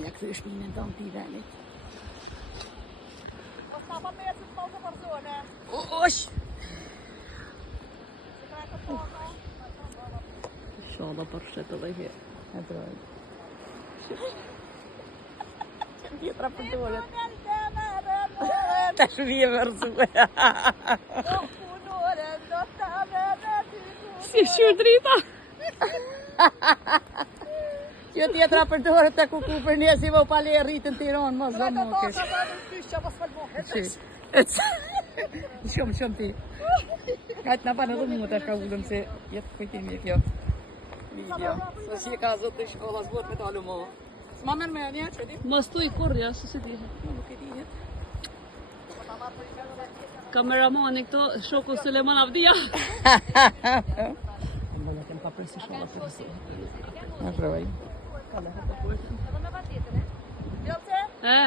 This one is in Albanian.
Ja kry shpinën tonë t'i venit. Osh! Shala për shetë dhe he. E troj. Që tjetra për dolet. Ta shvije vërësue. Si shur drita. Kjo tjetra për dolet të kuku për një si vë pale e rritën Tiranë, ma zë më kësh. Shumë ti. Kajtë në panë edhe mu të shka ullëm se jetë kujtimi e kjo video. Së si e ka zëtë të shkolla zbot me talu mo. S'ma mërë me një që di? Mos tu i kurrja, së si dihet. Nuk e dihet. Kameramani këto, shoku Suleman Avdia. Mbëllë kem pa përsi sholla përsi. Në shroj. E.